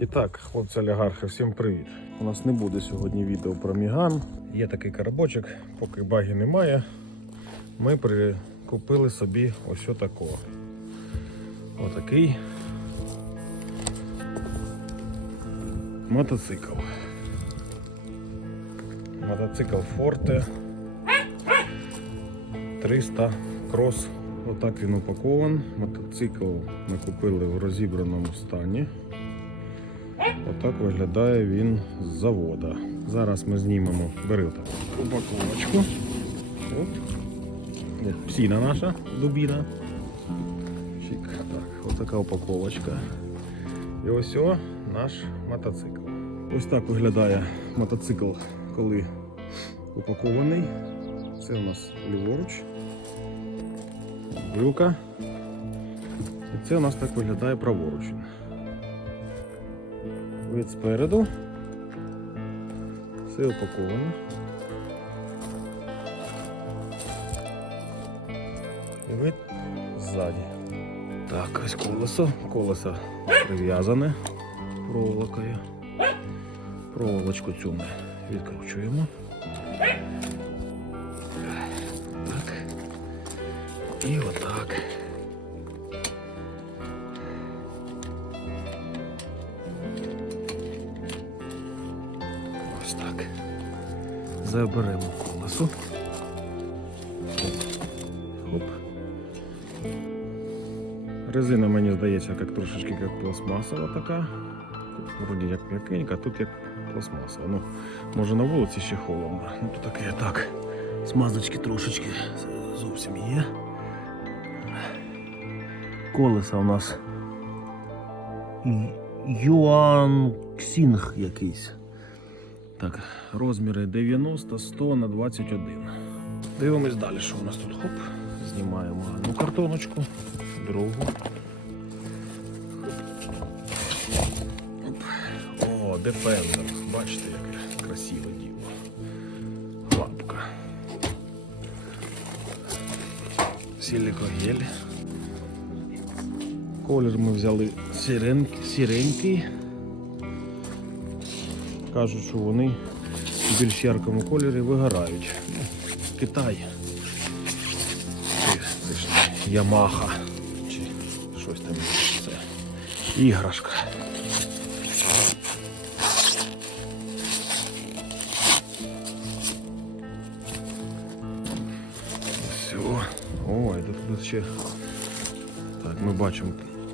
І так, хлопці олігархи, всім привіт. У нас не буде сьогодні відео про Міган. Є такий коробочок, поки баги немає. Ми прикупили собі ось отакого. Отакий мотоцикл. Мотоцикл Forte 300 Cross. Отак він упакован. Мотоцикл ми купили в розібраному стані. Отак виглядає він з завода. Зараз ми знімемо, бери таку упаковочку. Псіна наша дубіна. Чик. Так, ось така упаковочка. І ось о наш мотоцикл. Ось так виглядає мотоцикл, коли упакований. Це у нас ліворуч. Брюка. І це у нас так виглядає праворуч. Вид спереду. Все упаковано. І вид ззаді. Так, ось колесо. Колесо прив'язане проволокою. Проволочку цю ми відкручуємо. Так. І отак. Заберемо колесо. Хоп. Резина, мені здається, як трошечки як пластмасова така. Вроді як м'якенька, тут як пластмасова. Ну, може на вулиці ще холодно. Ну тут таке так. Смазочки трошечки зовсім є. Колеса у нас Юан Ксінг якийсь. Так, розміри 90, 100 на 21. Дивимось далі, що у нас тут. Хоп. Знімаємо одну картоночку, другу. Оп. О, Defender. Бачите, яке красиве діло. Лапка. Силікогель. Колір ми взяли сіренький. Кажуть, що вони в більш яркому кольорі вигорають. Китай. Ямаха. Чи щось там це. Іграшка. Все. Ой, тут, тут ще. Так, ми бачимо,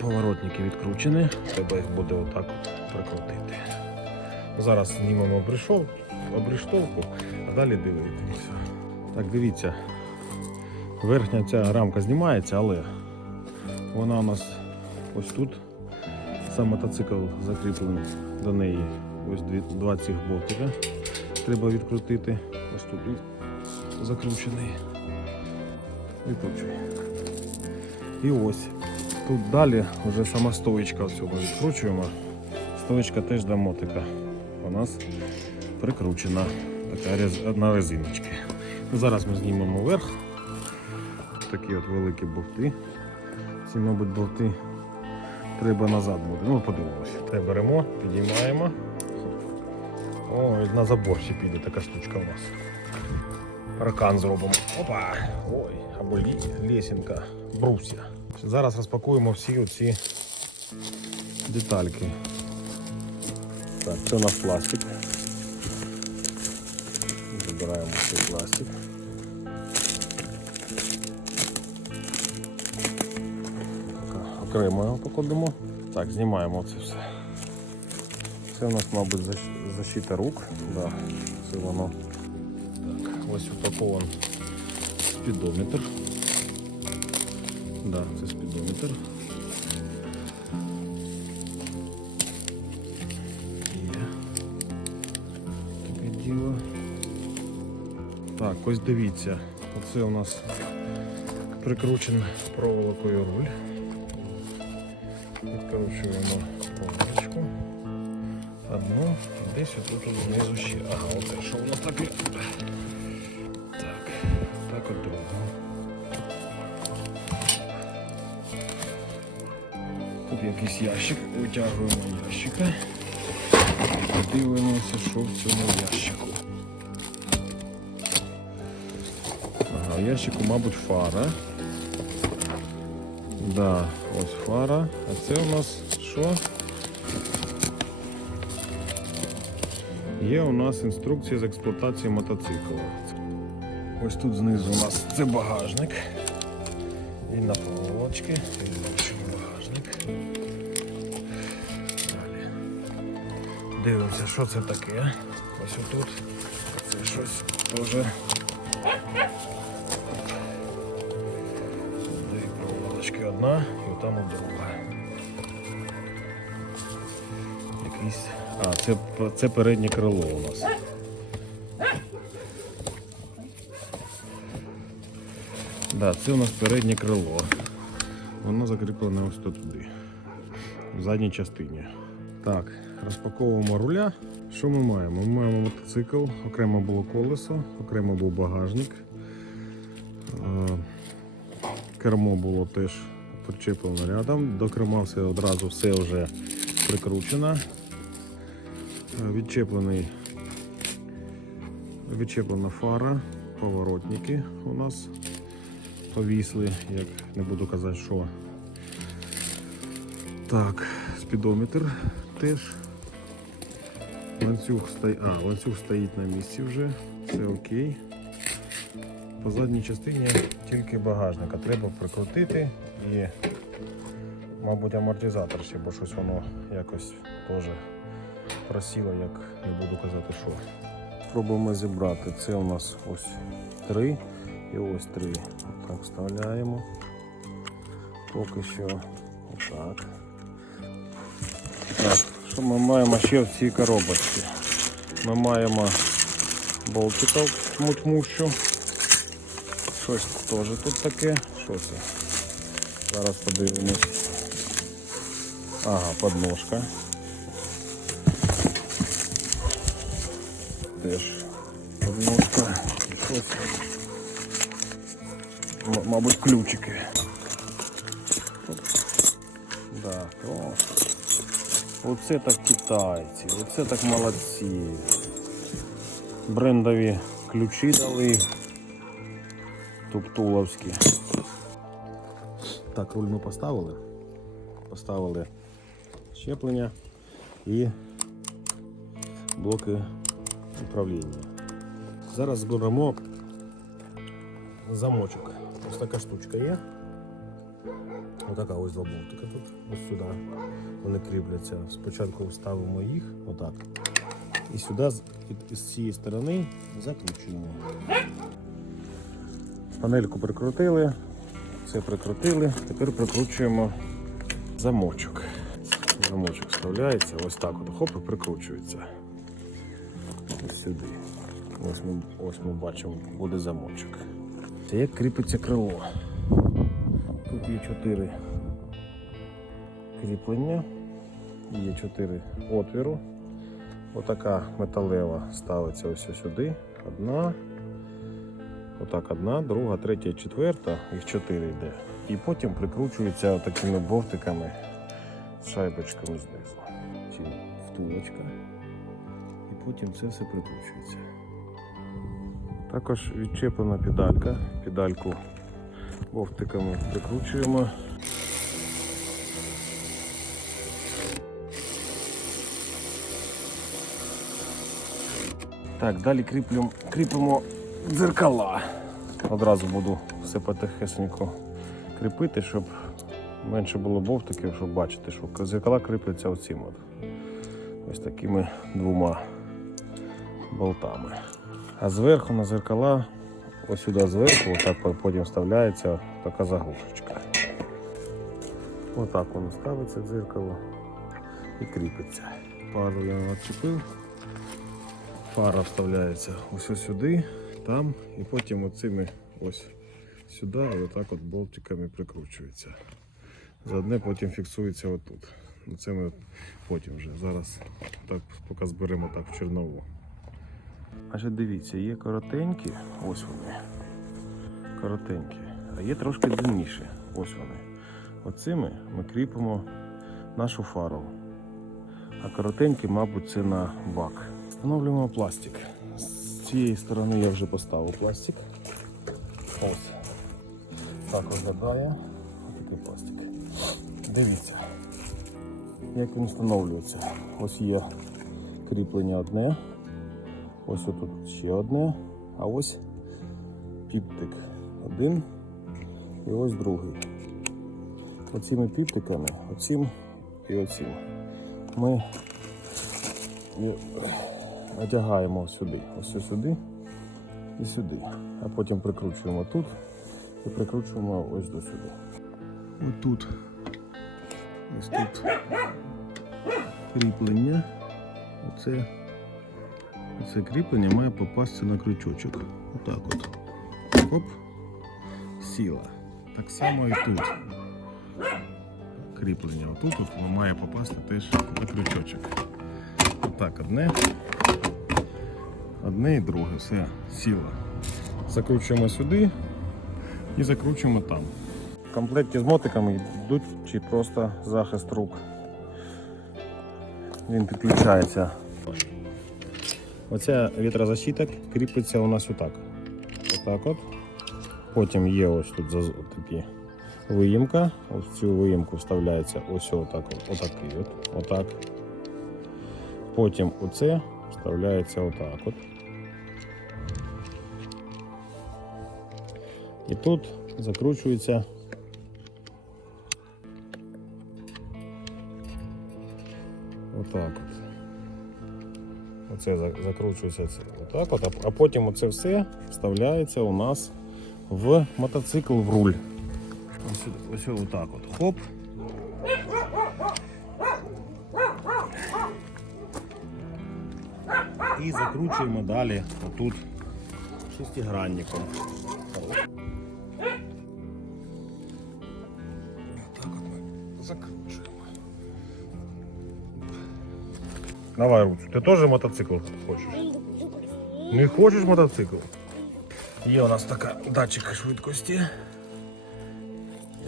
поворотники відкручені. Треба їх буде отак от прикрутити. Зараз знімемо обрішов, обрештовку, а далі дивитися. Так, дивіться. Верхня ця рамка знімається, але вона у нас ось тут. Сам мотоцикл закріплений до неї. Ось два цих болтика. Треба відкрутити. Ось тут він закручений. Відкручуй. І ось. Тут далі вже сама стоечка цього відкручуємо. Стоечка теж до мотика. У нас прикручена така на резиночки. Ну, Зараз ми знімемо верх. Такі от великі болти. Ці, мабуть, болти треба назад буде. Ну, подивимося. Це беремо, підіймаємо. О, на забор ще піде така штучка у нас. Ракан зробимо. Опа! Ой, або лесінка, брусья. Зараз розпакуємо всі оці детальки. Так, це у нас пластик. Забираємо цей пластик. Окремо його покладемо. Так, знімаємо це все. Це у нас, мабуть, защита рук. Да, це воно. Так, ось упакован спідометр. Да, це спідометр. Ось дивіться. Оце у нас прикручений проволокою руль. Відкручуємо проволочку. Одну, десь отут от знизу ще. Ага, оце що у нас таке? Так, так от другу. Тут якийсь ящик, витягуємо ящика. І дивимося, що в цьому ящику. В ящику, мабуть, фара. Да, ось фара. А це у нас що? Є у нас інструкція з експлуатації мотоцикла. Ось тут знизу у нас це багажник. І на полочки. Багажник. Далі. Дивимося, що це таке. Ось отут. Це щось теж. Там друга. Якийсь. А, це, це переднє крило у нас. Да, це у нас переднє крило. Воно закріплене ось тут туди, в задній частині. Так, розпаковуємо руля. Що ми маємо? Ми маємо мотоцикл, окремо було колесо, окремо був багажник. Е, Кермо було теж причеплено рядом. До керма все одразу все вже прикручено. Е, Відчеплений, відчеплена фара, поворотники у нас повісли, як не буду казати, що. Так, спідометр теж. Ланцюг стоїть. А, ланцюг стоїть на місці вже, все окей. По задній частині тільки багажника треба прикрутити і, мабуть, амортизатор ще, бо щось воно якось теж просіло, як не буду казати, що. Спробуємо зібрати. Це у нас ось три і ось три. Так, вставляємо. Поки що отак. Так, що ми маємо ще в цій коробочці? Ми маємо болтиків тьму-тьмущу. Щось теж тут таке. Що це? Зараз подивимось. Ага, подножка. Теж подножка. І Що це? М- мабуть, ключики. Да, о. Оце так китайці, оце так молодці. Брендові ключі дали. Туптуловські. Так, руль ми поставили. Поставили щеплення і блоки управління. Зараз зберемо замочок. Ось така штучка є. Ось така ось два болтика тут. Ось сюди. Вони кріпляться. Спочатку вставимо їх, отак. І сюди з, цієї сторони закручуємо. Панельку прикрутили, це прикрутили. Тепер прикручуємо замочок. Замочок вставляється, ось так от хоп і прикручується. Ось сюди. Ось ми, ось ми бачимо, буде замочок. Це як кріпиться крило. Тут є чотири кріплення, є чотири отвіру. Отака металева ставиться ось сюди. Одна. Отак одна, друга, третя, четверта, їх чотири йде. І потім прикручується такими бовтиками шайбочками знизу. Чи втулочка. І потім це все прикручується. Також відчеплена педалька. Педальку бовтиками прикручуємо. Так, далі кріплюємо, кріпимо дзеркала. Одразу буду все потихесенько кріпити, щоб менше було бовтиків, щоб бачити, що дзеркала кріпляться оцим от. Ось такими двома болтами. А зверху на зеркала, ось сюди зверху, отак потім вставляється така заглушечка. Отак воно ставиться дзеркало і кріпиться. Пару я відчепив. Фара вставляється ось сюди, там, і потім оцими ось сюди, отак от болтиками прикручується. Заодне потім фіксується отут. Ну це ми потім вже. Зараз так поки зберемо так в чернову. А ще дивіться, є коротенькі, ось вони. Коротенькі, а є трошки длинніші. Ось вони. Оцими ми кріпимо нашу фару. А коротенький, мабуть, це на бак. Встановлюємо пластик. Цієї сторони я вже поставив пластик. Ось. Так виглядає. Такий пластик. Дивіться, як він встановлюється. Ось є кріплення одне. Ось тут ще одне. А ось піптик один і ось другий. Оціми піптиками, оцім і оцім, ми одягаємо сюди, ось сюди і сюди. А потім прикручуємо тут і прикручуємо ось до сюди. Ось тут. Ось тут кріплення. Оце, оце кріплення має попасти на крючочок. Отак от. Оп. Сіла. Так само і тут. Кріплення отут от має попасти теж на крючочок. Отак, одне. Одне і друге. Все, сіла. Закручуємо сюди і закручуємо там. В комплекті з мотиками йдуть чи просто захист рук. Він підключається. Оця вітрозащита кріпиться у нас отак. Отак от. Потім є ось тут такі виїмка. Ось цю виїмку вставляється ось отак, от, отакий от, отак. Потім оце вставляється отак от. І тут закручується. Отак от. Оце закручується це отак от, а потім оце все вставляється у нас в мотоцикл в руль. Ось, ось отак от. Хоп. І закручуємо далі отут шестигранником. Отак от ми закручуємо. Давай, Руцю, ти теж мотоцикл хочеш? Не хочеш мотоцикл? Є у нас така датчик швидкості.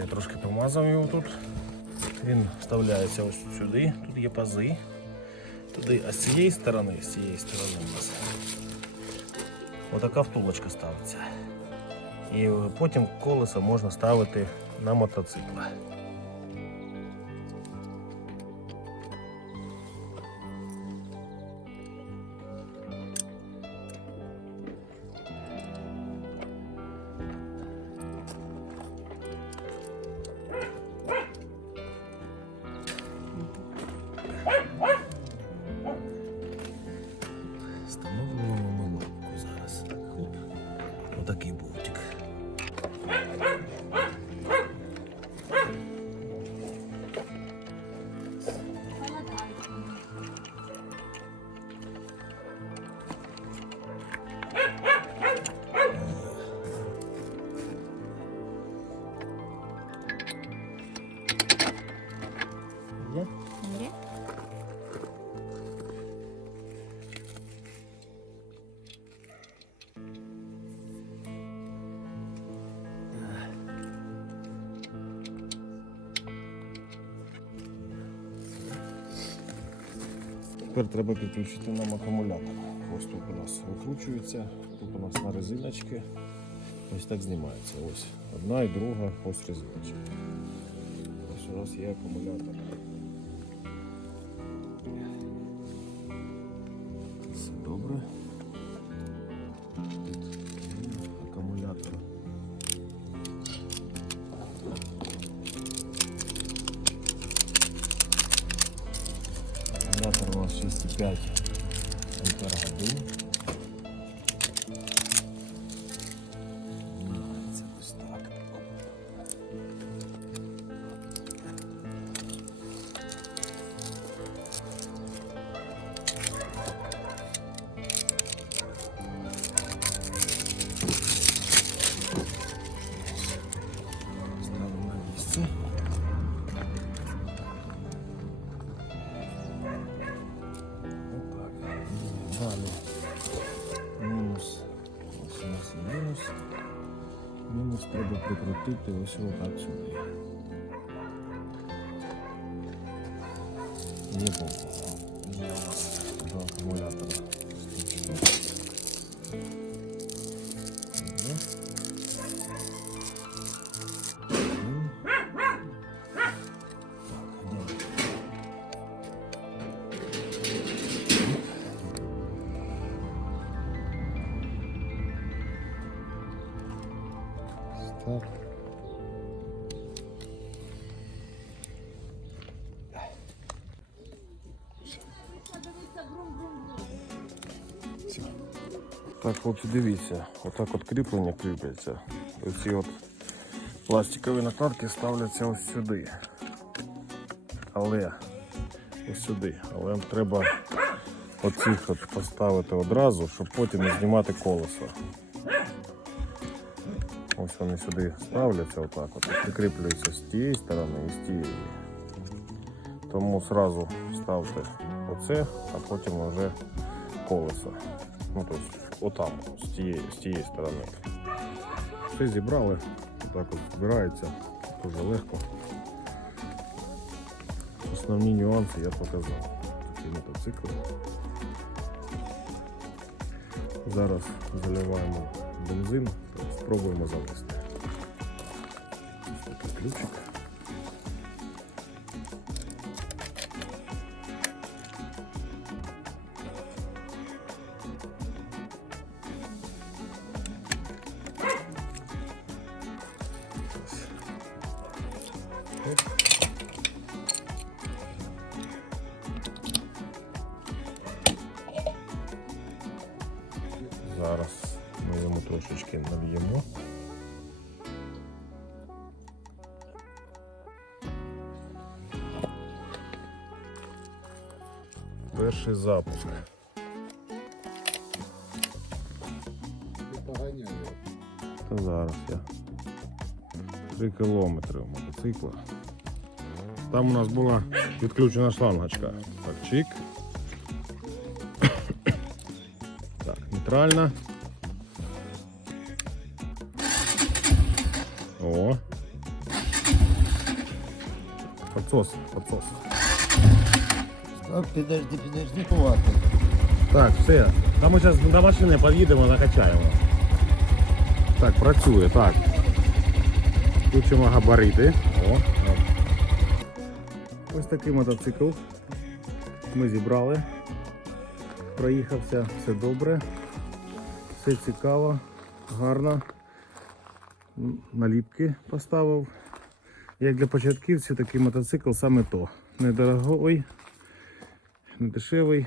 Я трошки помазав його тут. Він вставляється ось сюди, тут є пази. Туди, а з цієї сторони, з цієї сторони у нас отака втулочка ставиться. І потім колесо можна ставити на мотоцикл. Отакий Тепер треба підключити нам акумулятор. Ось тут у нас викручується, тут у нас на резиночки. Ось так знімається. Ось одна і друга ось резиночка. Ось у нас є акумулятор. くるくるっていってお仕事アでいいよ、ここ。Так, от дивіться, отак от кріплення кріпляться. Оці от пластикові накладки ставляться ось сюди. Але ось сюди. Але треба оцих от поставити одразу, щоб потім не знімати колесо. Ось вони сюди ставляться отак от. Прикріплюються з тієї сторони і з тієї. Тому одразу ставте оце, а потім вже колесо. Ну, тобто, отам, з тієї, з тієї сторони. Все зібрали, отак от збирається, дуже легко. Основні нюанси я показав. Такі мотоцикли. Зараз заливаємо бензин спробуємо завести. Ось такий ключик. Зараз ми йому трошечки нальємо. Перший запуск. Та зараз я. Три кілометри у мотоцикла. Там у нас була відключена шлангочка. Так, чик. Так, нейтральна. О. Подсос, подсос. Так, підожди, підожди, ховати. Так, все. Там ми зараз до машини під'їдемо, накачаємо. Так, працює, так. Включимо габарити. Ось такий мотоцикл. Ми зібрали. Проїхався, все добре. Все цікаво, гарно. Наліпки поставив. Як для початківців такий мотоцикл саме то. Недорогой, не дешевий.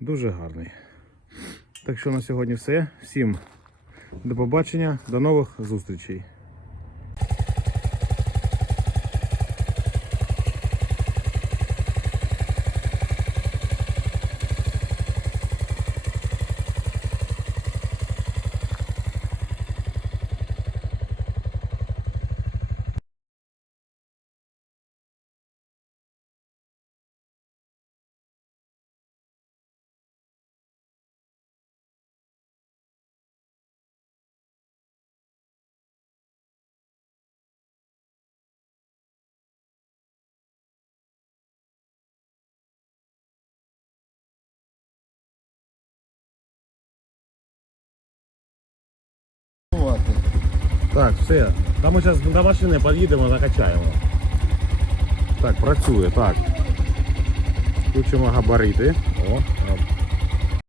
Дуже гарний. Так що на сьогодні все. Всім до побачення, до нових зустрічей. Так, все. Там ми зараз до машини під'їдемо, накачаємо. Так, працює, так. Включимо габарити. О,